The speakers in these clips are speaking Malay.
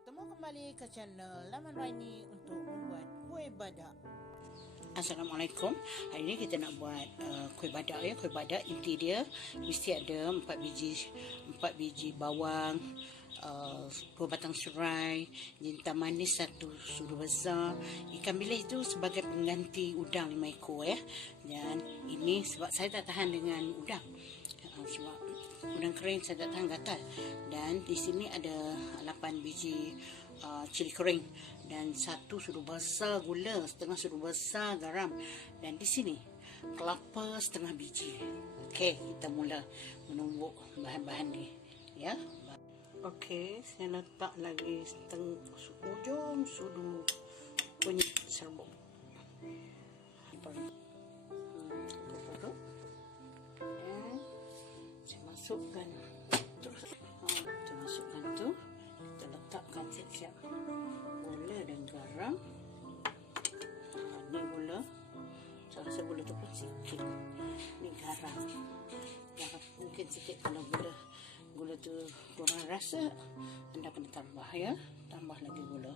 Bertemu kembali ke channel Laman Raini untuk membuat kueh badak. Assalamualaikum. Hari ini kita nak buat kueh badak ya. Kueh badak inti dia mesti ada 4 biji bawang, 2 batang serai, jintan manis 1 sudu besar. Ikan bilis itu sebagai pengganti udang 5 ekor ya. Dan ini sebab saya tak tahan dengan udang. Sebab udang kering saya tak tahan gatal. Dan di sini ada 8 biji cili kering dan 1 sudu besar gula, setengah sudu besar garam, dan di sini kelapa setengah biji. Okey, kita mula menumbuk bahan-bahan ni ya. Okey, saya letak lagi ujung sudu kunyit serbuk. Saya masukkan terus. Kita masukkan tu. Kita letakkan siap-siap gula dan garam. Ni gula. Saya rasa gula tu pun sikit. Ni garam. Garam mungkin sikit kalau gula tu kurang rasa, anda kena tambah ya. Tambah lagi gula.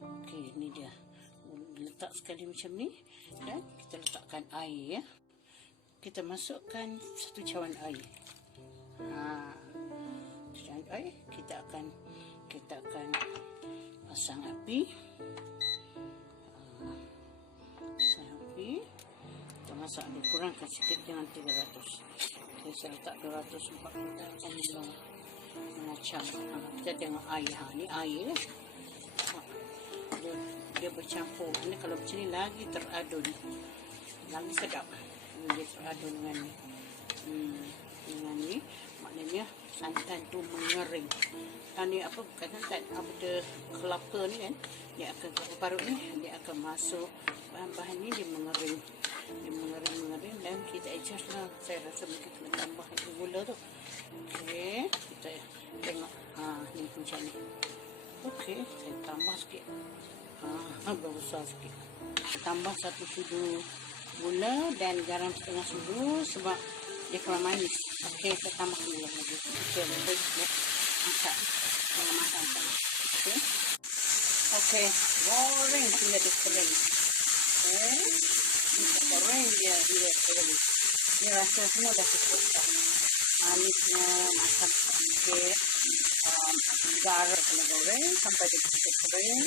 Okey, ni dia. Letak sekali macam ni dan kita letakkan air ya. Kita masukkan 1 cawan air. Cawan air kita akan pasang api. Kita masak dulu, kurangkan sikit, jangan 300. Okay, saya letak 240. Kita akan mengacam. Kita tengok air. Ni air ya. Dia bercampur. Ini kalau macam ni lagi teradun, lagi sedap. Dia teradun dengan ni, maknanya santan tu mengering. Ni apa, bukan santan, apa kelapa ni kan, dia akan, kelapa parut ni dia akan masuk bahan-bahan ni, dia mengering, dan kita adjust lah. Saya rasa mungkin kena tambah lagi gula tu. Okey, kita tengok ni macam ni. Okey, saya tambah sikit, berbesar sikit. Tambah 1 sudu gula dan garam setengah sudu sebab dia kurang manis. Okey, kita tambah gula lagi. Okey, baik ya. Masak. Jangan masak. Okey. Okey, goreng hingga dia kering. Okey. Kita goreng dia hingga kering. Dia rasa semua dah cukup dah. Manisnya masak sikit. Garam kena goreng sampai dia cukup kering.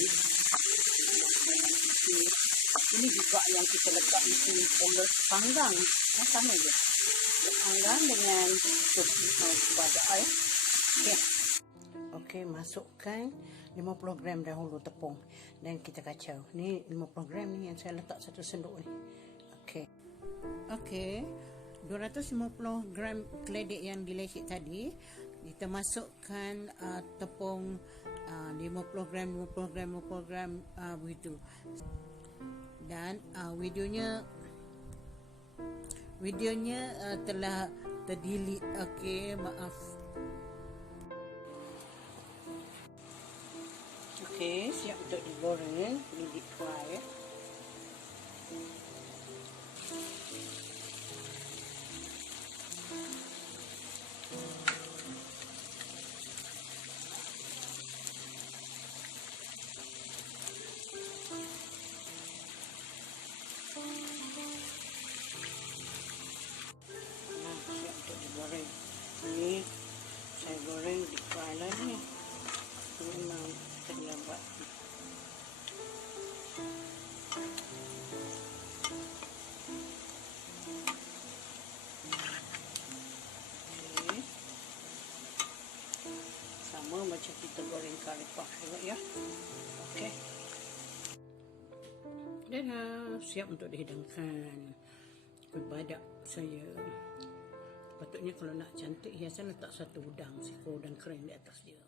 Ini juga yang kita letak di sini, polos panggang. Sama je. Panggang dengan sup badak ya. Okey. Okey, masukkan 50 gram dahulu tepung dan kita kacau. Ni 50 gram ni yang saya letak 1 sendok ni. Okey. Okey. 250 gram keledek yang dilecek tadi, kita masukkan tepung 50 gram begitu. Dan videonya telah terdelete. Okey, maaf. Okey, siap untuk digoreng. Ini deep fry ya. Siap untuk digoreng. Ini saya goreng deep fry lah ni. Memang terlambat. Okay. Sama macam kita goreng kari puff juga ya. Okey. Dan siap untuk dihidangkan. Kueh badak saya. Patutnya kalau nak cantik, hiasan letak 1 udang, 1 udang kering di atas dia.